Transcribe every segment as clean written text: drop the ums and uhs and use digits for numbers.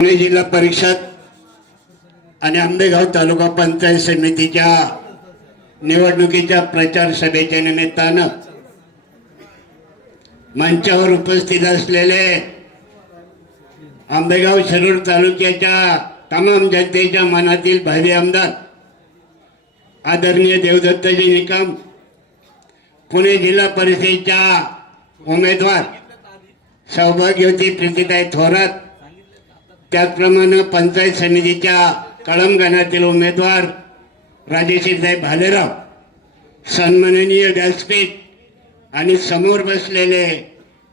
पुणे जिल्हा परिषद आणि आंबेगाव तालुका पंचायत समितीच्या निवडणुकीच्या प्रचार सभेच्या निमित्तानं मंचावर उपस्थित असलेले आंबेगाव शिरूर तालुक्याच्या तमाम जनतेच्या मनातील भावी आमदार आदरणीय देवदत्तजी निकम, पुणे जिल्हा परिषदेच्या उमेदवार सौभाग्यवती प्रीतीताई थोरात, त्याचप्रमाणे पंचायत समितीच्या कळंब गणातील उमेदवार राजेश्रीताई भालेराव, सन्माननीय व्यासपीठ आणि समोर बसलेले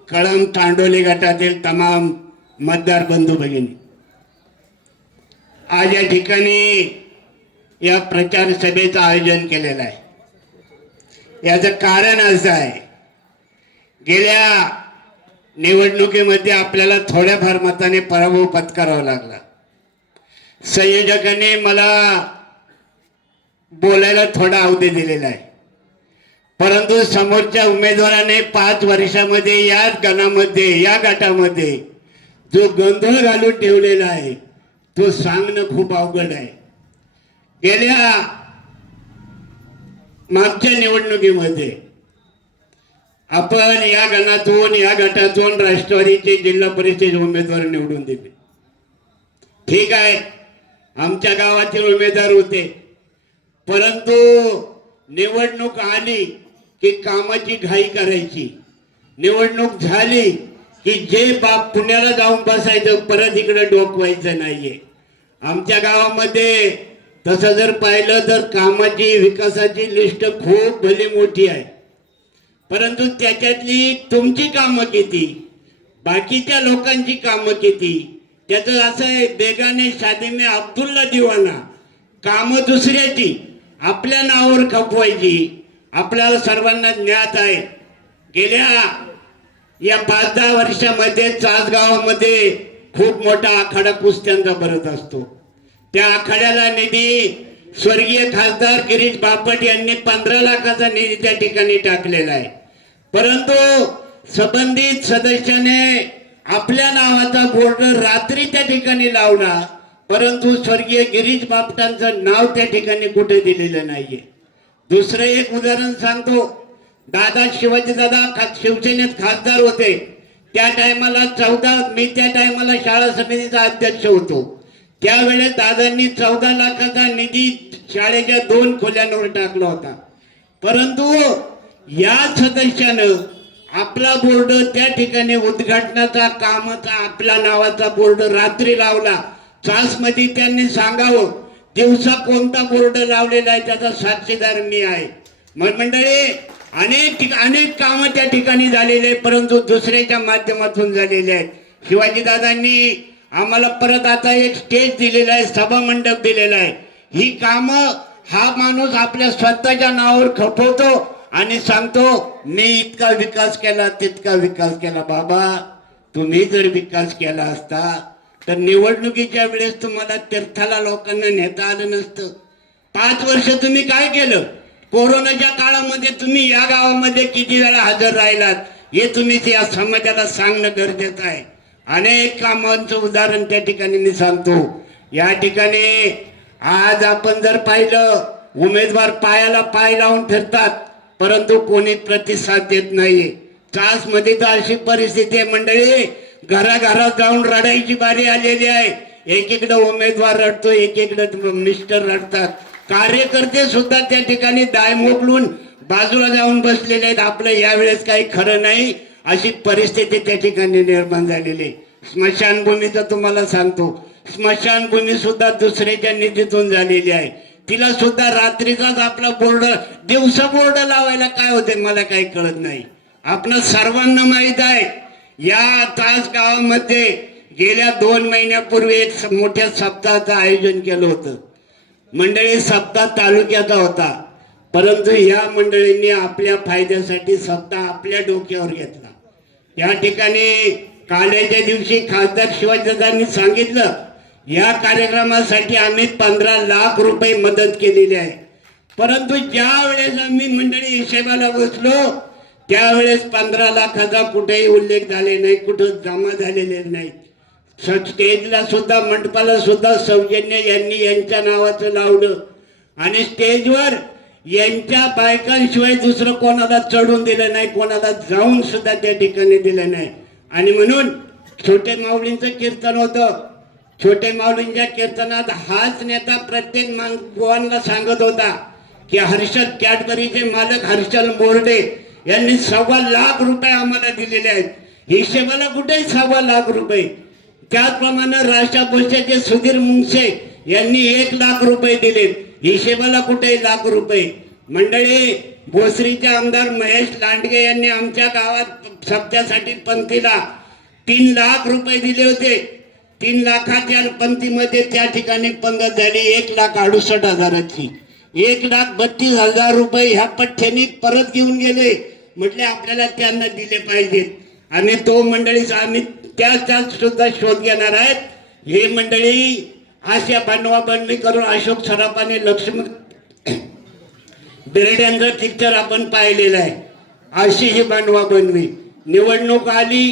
कळंब तांडोली गटातील तमाम मतदार बंधू भगिनी, आज या ठिकाणी या प्रचार सभेचं आयोजन केलेलं आहे. याचं कारण असं आहे, गेल्या निवडणुकीमध्ये आपल्याला थोड्याफार मताने पराभव पत्करावा लागला. संयोजकांनी मला बोलायला थोडा अवधी दिलेला आहे, परंतु समोरच्या उमेदवाराने 5 वर्षामध्ये या गणामध्ये या गटामध्ये जो गोंधळ घालून ठेवलेला आहे तो सांगणं खूप अवघड आहे. गेल्या मागच्या निवडणुकीमध्ये आपण या गणातून या गटातून राष्ट्रवादीचे जिल्हा परिषद उमेदवार निवडून दिले. ठीक आहे, आमच्या गावातील उमेदवार होते, परंतु निवडणूक आली की कामाची घाई करायची. निवडणूक झाली की जे बाप पुण्याला जाऊन बसायचं, परत इकडे डोकवायचं नाहीये. आमच्या गावामध्ये तसं जर पाहिलं तर कामाची विकासाची लिस्ट खूप भली मोठी आहे, परंतु त्याच्यातली तुमची कामं किती, बाकीच्या लोकांची कामं किती, त्याचं असं आहे, बेगाने शादी में अब्दुल्ला दिवाना, कामं दुसऱ्याची आपल्या नावावर खपवायची. आपल्याला सर्वांना ज्ञात आहे, गेल्या या 5-10 वर्षामध्ये चासगावामध्ये खूप मोठा आखाडा कुस्त्यांचा भरत असतो. त्या आखाड्याला निधी स्वर्गीय खासदार गिरीश बापट यांनी 15 लाखाचा निधी त्या ठिकाणी टाकलेला आहे, परंतु संबंधित सदस्याने आपल्या नावाचा बोर्ड रात्री त्या ठिकाणी लावला, परंतु स्वर्गीय गिरीश बापटांचं नाव त्या ठिकाणी कुठे दिलेलं नाहीये. दुसरं एक उदाहरण सांगतो, दादा शिवाजीदादा शिवसेनेत खासदार होते. त्या टायमाला मी त्या टायमाला शाळा समितीचा अध्यक्ष होतो. त्यावेळेस दादांनी 14 लाखाचा निधी शाळेच्या 2 खोल्यांवर टाकला होता, परंतु या सदस्यानं आपला बोर्ड त्या ठिकाणी उद्घाटनाचा कामाचा आपल्या नावाचा बोर्ड रात्री लावला. चासमध्ये त्यांनी सांगावं दिवसा कोणता बोर्ड लावलेला आहे त्याचा साक्षीदार मी आहे. मंडळी, अनेक कामं त्या ठिकाणी झालेले, परंतु दुसऱ्याच्या माध्यमातून झालेले आहेत. शिवाजीदादांनी आम्हाला परत आता एक स्टेज दिलेला आहे, सभा मंडप दिलेला आहे. ही कामं हा माणूस आपल्या स्वतःच्या नावावर खपवतो आणि सांगतो मी इतका विकास केला, तितका विकास केला. बाबा, तुम्ही जर विकास केला असता तर निवडणुकीच्या वेळेस तुम्हाला तीर्थाला लोकांना नेता आलं नसतं. 5 वर्ष तुम्ही काय केलं? कोरोनाच्या काळामध्ये तुम्ही या गावामध्ये किती वेळा हजर राहिलात हे तुम्ही या समाजाला सांगणं गरजेचं आहे. अनेक कामांचं उदाहरण त्या ठिकाणी मी सांगतो. या ठिकाणी आज आपण जर पाहिलं, उमेदवार पायाला पाय लावून फिरतात, परंतु कोणी प्रतिसाद देत नाहीये. चासमध्ये तर अशी परिस्थिती आहे मंडळी, घराघरात जाऊन रडायची बारी आलेली आहे. एकीकडे उमेदवार रडतो, एकीकडे मिस्टर रडतात. कार्यकर्ते सुद्धा त्या ठिकाणी दाय मोकलून बाजूला जाऊन बसलेले आहेत. आपलं यावेळेस काही खरं नाही अशी परिस्थिती त्या ठिकाणी निर्माण झालेली. स्मशानभूमीचं तुम्हाला सांगतो, स्मशानभूमी सुद्धा दुसऱ्याच्या निधीतून झालेली आहे. तिला सुद्धा रात्रीचाच आपला बोर्ड, दिवसा बोर्ड लावायला काय होते मला काही कळत नाही. आपणा सर्वांना माहीत आहे, या तास गावामध्ये गेल्या 2 महिन्यापूर्वी एक मोठ्या सप्ताहाचं आयोजन केलं होतं. मंडळी, सप्ताह तालुक्याचा होता, परंतु या मंडळींनी आपल्या फायद्यासाठी सप्ताह आपल्या डोक्यावर घेतला. या ठिकाणी काल्याच्या दिवशी खासदार शिवाजीदादांनी सांगितलं, या कार्यक्रमासाठी आम्ही 15 लाख रुपये मदत केलेली आहे. परंतु ज्या वेळेस आम्ही मंडळी हिशेबाला बसलो त्यावेळेस 15 लाखाचा कुठेही उल्लेख झाले नाही, कुठं जमा झालेले नाही. स्टेजला सुद्धा मंडपाला सुद्धा सौजन्य यांनी यांच्या नावाचं लावलं आणि स्टेजवर यांच्या बायकांशिवाय दुसरं कोणाला चढून दिलं नाही, कोणाला जाऊन सुद्धा त्या ठिकाणी दिलं नाही. आणि म्हणून छोटे माऊलींचं कीर्तन होतं. छोटे माऊलींच्या कीर्तनात हाच नेता प्रत्येक गोवांना सांगत होता की हर्षद कॅडबरीचे मालक हर्षल मोर्डे यांनी 1.25 लाख रुपये आम्हाला दिलेले आहेत. हिशेबाला कुठेही 1.25 लाख रुपये. त्याचप्रमाणे राष्ट्र परिषदेचे सुधीर मुंगसे यांनी 1 लाख रुपये दिलेत. हिशेबाला कुठेही लाख रुपये. मंडळी, भोसरीचे आमदार महेश लांडगे यांनी आमच्या गावात सप्त्यासाठी पंथीला 3 लाख रुपये दिले होते. 3 लाखाच्या पंथीमध्ये त्या ठिकाणी पंगत झाली 1,68,000ची. 1,32,000 रुपये ह्या पठ्ठ्याने परत घेऊन गेले. म्हटले आपल्याला त्यांना दिले पाहिजेत आणि तो मंडळीचा आम्ही त्याच सुद्धा शोध घेणार आहेत. हे मंडळी अशा बनवाबनवी करून अशोक सराफाने लक्ष्मी बिर्ड्यांचा पिक्चर आपण पाहिलेला आहे. अशी ही बनवाबनवी. निवडणूक आली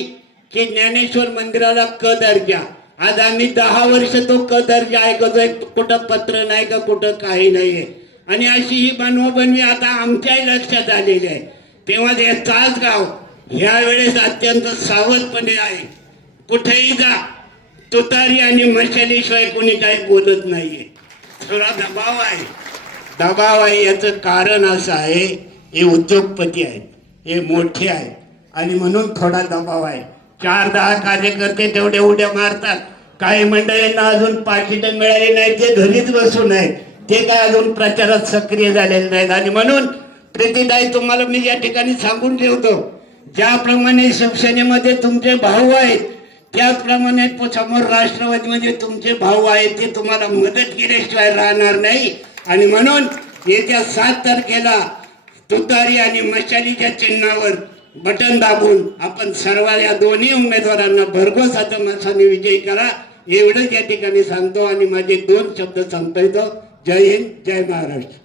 की ज्ञानेश्वर मंदिराला क दर्जा. आज आम्ही 10 वर्ष तो क दर्जा ऐकतोय. कुठं पत्र नाही का कुठं काही नाहीये. आणि अशी ही बनवाबनवी आता आमच्याही लक्षात आलेली आहे. तेव्हा हे तासगाव ह्या वेळेस अत्यंत सावधपणे आहे. कुठेही जा, तुतारी आणि मशालीशिवाय कोणी काही बोलत नाहीये. थोडा दबाव आहे. दबाव आहे याचं कारण असं आहे, हे उद्योगपती आहेत, हे मोठे आहेत आणि म्हणून थोडा दबाव आहे. 4-10 कार्यकर्ते तेवढे उड्या मारतात. काही मंडळींना अजून पाकिटं मिळाली नाही, ते घरीच बसून आहेत. ते काय अजून प्रचारात सक्रिय झालेले नाहीत. आणि म्हणून प्रीतीताई, तुम्हाला मी या ठिकाणी सांगून ठेवतो, ज्याप्रमाणे शिवसेनेमध्ये तुमचे भाऊ आहेत त्याचप्रमाणे समोर राष्ट्रवादीमध्ये तुमचे भाऊ आहेत. ते तुम्हाला मदत केल्याशिवाय राहणार नाही. आणि म्हणून येत्या 7 तारखेला तुतारी आणि मशालीच्या चिन्हावर बटन दाबून आपण सर्व या दोन्ही उमेदवारांना भरघोस मताने विजयी करा, एवढंच या ठिकाणी सांगतो आणि माझे 2 शब्द संपवतो. जय हिंद, जय महाराष्ट्र.